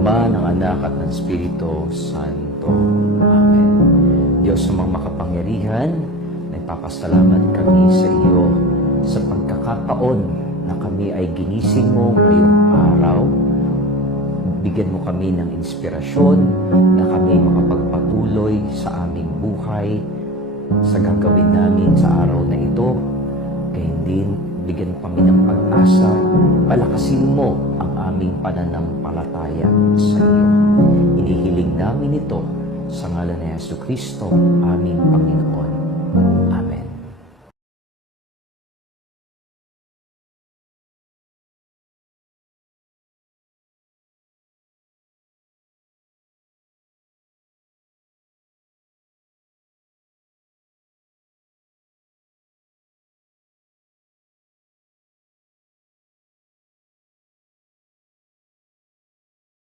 Ama, ng Anak at ng Espiritu Santo. Amen. Diyos sumang makapangyarihan, nagpapasalamat kami sa iyo sa pagkakataon na kami ay ginising mo ngayong araw. Bigyan mo kami ng inspirasyon na kami makapagpatuloy sa aming buhay, sa gagawin namin sa araw na ito. Kaya din, bigyan mo kami ng pag-asa, palakasin mo ang aming pananampalataya sa iyo. Inihiling namin ito sa ngalan ni Jesucristo, aming Panginoon.